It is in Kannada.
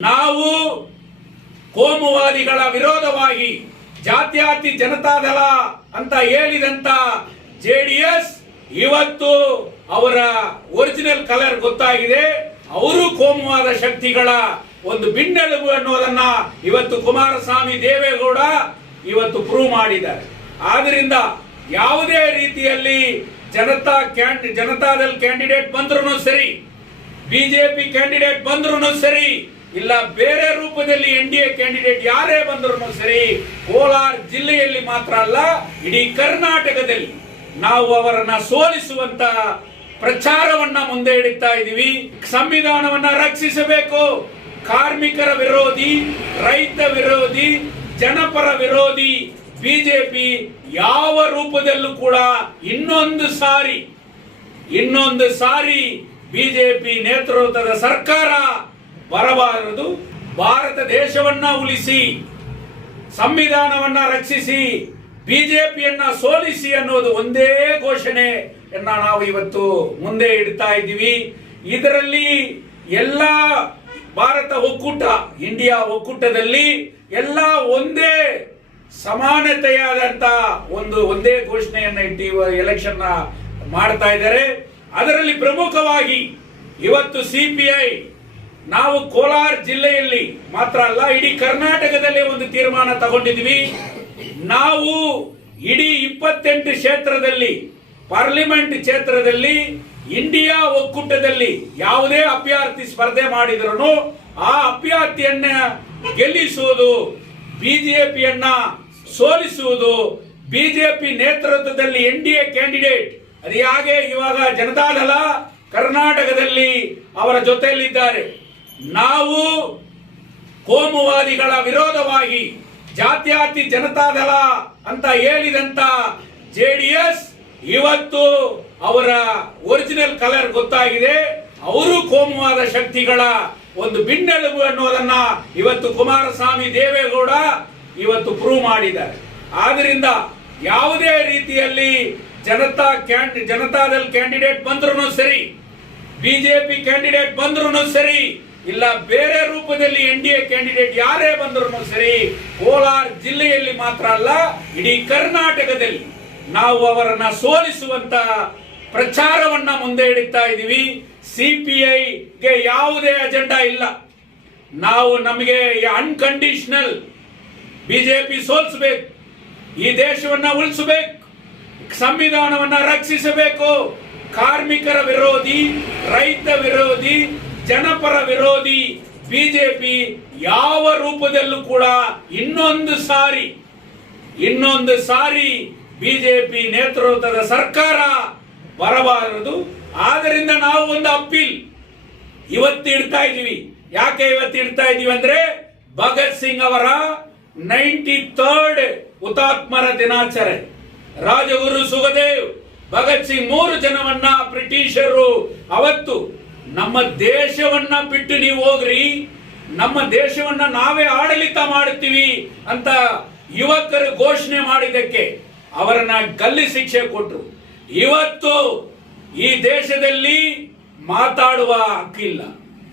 ನಾವು ಕೋಮುವಾದಿಗಳ ವಿರೋಧವಾಗಿ ಜಾತ್ಯಾತಿ ಜನತಾದಳ ಅಂತ ಹೇಳಿದಂತ ಜೆಡಿಎಸ್ ಇವತ್ತು ಅವರ ಒರಿಜಿನಲ್ ಕಲರ್ ಗೊತ್ತಾಗಿದೆ. ಅವರು ಕೋಮುವಾದ ಶಕ್ತಿಗಳ ಒಂದು ಬಿನ್ನೆಲುಬು ಅನ್ನೋದನ್ನ ಇವತ್ತು ಕುಮಾರಸ್ವಾಮಿ ದೇವೇಗೌಡ ಇವತ್ತು ಪ್ರೂವ್ ಮಾಡಿದ್ದಾರೆ. ಆದ್ರಿಂದ ಯಾವುದೇ ರೀತಿಯಲ್ಲಿ ಜನತಾ ಕ್ಯಾಂಡಿ ಜನತಾದಲ್ ಕ್ಯಾಂಡಿಡೇಟ್ ಬಂದ್ರು ಸರಿ ಬಿಜೆಪಿ ಕ್ಯಾಂಡಿಡೇಟ್ ಬಂದ್ರು ಸರಿ ಇಲ್ಲ, ಬೇರೆ ರೂಪದಲ್ಲಿ ಎನ್ ಡಿ ಎ ಕ್ಯಾಂಡಿಡೇಟ್ ಯಾರೇ ಬಂದರೂ ಸರಿ, ಕೋಲಾರ ಜಿಲ್ಲೆಯಲ್ಲಿ ಮಾತ್ರ ಅಲ್ಲ, ಇಡೀ ಕರ್ನಾಟಕದಲ್ಲಿ ನಾವು ಅವರನ್ನ ಸೋಲಿಸುವಂತ ಪ್ರಚಾರವನ್ನ ಮುಂದೆ ಇಡುತ್ತಾ ಇದೀವಿ ಸಂವಿಧಾನವನ್ನ ರಕ್ಷಿಸಬೇಕು. ಕಾರ್ಮಿಕರ ವಿರೋಧಿ, ರೈತ ವಿರೋಧಿ, ಜನಪರ ವಿರೋಧಿ, ಬಿಜೆಪಿ ಯಾವ ರೂಪದಲ್ಲೂ ಕೂಡ ಇನ್ನೊಂದು ಸಾರಿ ಇನ್ನೊಂದು ಸಾರಿ ಬಿಜೆಪಿ ನೇತೃತ್ವದ ಸರ್ಕಾರ ಬರಬಾರದು. ಭಾರತ ದೇಶವನ್ನ ಉಳಿಸಿ, ಸಂವಿಧಾನವನ್ನ ರಕ್ಷಿಸಿ, ಬಿಜೆಪಿಯನ್ನ ಸೋಲಿಸಿ ಅನ್ನೋದು ಒಂದೇ ಘೋಷಣೆಯನ್ನ ನಾವು ಇವತ್ತು ಮುಂದೆ ಇಡ್ತಾ ಇದ್ದೀವಿ. ಇದರಲ್ಲಿ ಎಲ್ಲ ಭಾರತ ಒಕ್ಕೂಟ, ಇಂಡಿಯಾ ಒಕ್ಕೂಟದಲ್ಲಿ ಎಲ್ಲ ಒಂದೇ ಸಮಾನತೆಯಾದಂತ ಒಂದು ಒಂದೇ ಘೋಷಣೆಯನ್ನ ಇಟ್ಟು ಎಲೆಕ್ಷನ್ ಮಾಡ್ತಾ ಇದ್ದಾರೆ. ಅದರಲ್ಲಿ ಪ್ರಮುಖವಾಗಿ ಇವತ್ತು ಸಿಪಿಐ ನಾವು ಕೋಲಾರ ಜಿಲ್ಲೆಯಲ್ಲಿ ಮಾತ್ರ ಅಲ್ಲ, ಇಡೀ ಕರ್ನಾಟಕದಲ್ಲಿ ಒಂದು ತೀರ್ಮಾನ ತಗೊಂಡಿದ್ವಿ ನಾವು ಇಡೀ ಇಪ್ಪತ್ತೆಂಟು ಕ್ಷೇತ್ರದಲ್ಲಿ, ಪಾರ್ಲಿಮೆಂಟ್ ಕ್ಷೇತ್ರದಲ್ಲಿ, ಇಂಡಿಯಾ ಒಕ್ಕೂಟದಲ್ಲಿ ಯಾವುದೇ ಅಭ್ಯರ್ಥಿ ಸ್ಪರ್ಧೆ ಮಾಡಿದ್ರು ಆ ಅಭ್ಯರ್ಥಿಯನ್ನ ಗೆಲ್ಲಿಸುವುದು, ಬಿಜೆಪಿಯನ್ನ ಸೋಲಿಸುವುದು, ಬಿಜೆಪಿ ನೇತೃತ್ವದಲ್ಲಿ ಎನ್ ಡಿ ಎ ಕ್ಯಾಂಡಿಡೇಟ್. ಅದು ಹಾಗೆ ಇವಾಗ ಜನತಾದಳ ಕರ್ನಾಟಕದಲ್ಲಿ ಅವರ ಜೊತೆಯಲ್ಲಿದ್ದಾರೆ. ನಾವು ಕೋಮುವಾದಿಗಳ ವಿರೋಧವಾಗಿ ಜಾತ್ಯಾತಿ ಜನತಾದಳ ಅಂತ ಹೇಳಿದಂತ ಜೆಡಿಎಸ್ ಇವತ್ತು ಅವರ ಒರಿಜಿನಲ್ ಕಲರ್ ಗೊತ್ತಾಗಿದೆ. ಅವರು ಕೋಮುವಾದ ಶಕ್ತಿಗಳ ಒಂದು ಬಿನ್ನೆಲುಬು ಅನ್ನೋದನ್ನ ಇವತ್ತು ಕುಮಾರಸ್ವಾಮಿ ದೇವೇಗೌಡ ಇವತ್ತು ಪ್ರೂವ್ ಮಾಡಿದ್ದಾರೆ. ಆದ್ರಿಂದ ಯಾವುದೇ ರೀತಿಯಲ್ಲಿ ಜನತಾ ಕ್ಯಾಂಡಿ ಜನತಾದಲ್ ಕ್ಯಾಂಡಿಡೇಟ್ ಬಂದ್ರು ಸರಿ ಬಿಜೆಪಿ ಕ್ಯಾಂಡಿಡೇಟ್ ಬಂದ್ರು ಸರಿ ಇಲ್ಲ, ಬೇರೆ ರೂಪದಲ್ಲಿ ಎನ್ ಡಿ ಎ ಕ್ಯಾಂಡಿಡೇಟ್ ಯಾರೇ ಬಂದರೂ ಸರಿ, ಕೋಲಾರ ಜಿಲ್ಲೆಯಲ್ಲಿ ಮಾತ್ರ ಅಲ್ಲ, ಇಡೀ ಕರ್ನಾಟಕದಲ್ಲಿ ನಾವು ಅವರನ್ನ ಸೋಲಿಸುವಂತ ಪ್ರಚಾರವನ್ನ ಮುಂದೆ ಇಡುತ್ತಾ ಇದೀವಿ. ಸಿಪಿಐಗೆ ಯಾವುದೇ ಅಜೆಂಡಾ ಇಲ್ಲ. ನಾವು ನಮಗೆ ಅನ್ಕಂಡೀಷನಲ್ ಬಿಜೆಪಿ ಸೋಲಿಸಬೇಕು. ಈ ದೇಶವನ್ನ ಉಳಿಸಬೇಕು. ಸಂವಿಧಾನವನ್ನ ರಕ್ಷಿಸಬೇಕು. ಕಾರ್ಮಿಕರ ವಿರೋಧಿ, ರೈತ ವಿರೋಧಿ ಜನಪರ ವಿರೋಧಿ ಬಿಜೆಪಿ ಯಾವ ರೂಪದಲ್ಲೂ ಕೂಡ ಇನ್ನೊಂದು ಸಾರಿ ಇನ್ನೊಂದು ಸಾರಿ ಬಿಜೆಪಿ ನೇತೃತ್ವದ ಸರ್ಕಾರ ಬರಬಾರದು. ಆದ್ದರಿಂದ ನಾವು ಒಂದು ಅಪ್ಪೀಲ್ ಇವತ್ತು ಇಡ್ತಾ ಇದೀವಿ ಯಾಕೆ ಇವತ್ತು ಇಡ್ತಾ ಇದೀವಿ ಅಂದ್ರೆ ಭಗತ್ ಸಿಂಗ್ ಅವರ ನೈಂಟಿ ಥರ್ಡ್ ಹುತಾತ್ಮರ ದಿನಾಚರಣೆ. ರಾಜಗುರು ಸುಖದೇವ್, ಭಗತ್ ಸಿಂಗ್ ಮೂರು ಜನವನ್ನ ಬ್ರಿಟಿಷರು ಅವತ್ತು ನಮ್ಮ ದೇಶವನ್ನ ಬಿಟ್ಟು ನೀವು ಹೋಗ್ರಿ, ನಮ್ಮ ದೇಶವನ್ನ ನಾವೇ ಆಡಳಿತ ಮಾಡುತ್ತೀವಿ ಅಂತ ಯುವಕರು ಘೋಷಣೆ ಮಾಡಿದ್ದಕ್ಕೆ ಅವರನ್ನ ಗಲ್ಲಿ ಶಿಕ್ಷೆ ಕೊಟ್ಟರು ಇವತ್ತು ಈ ದೇಶದಲ್ಲಿ ಮಾತಾಡುವ ಹಕ್ಕಿಲ್ಲ.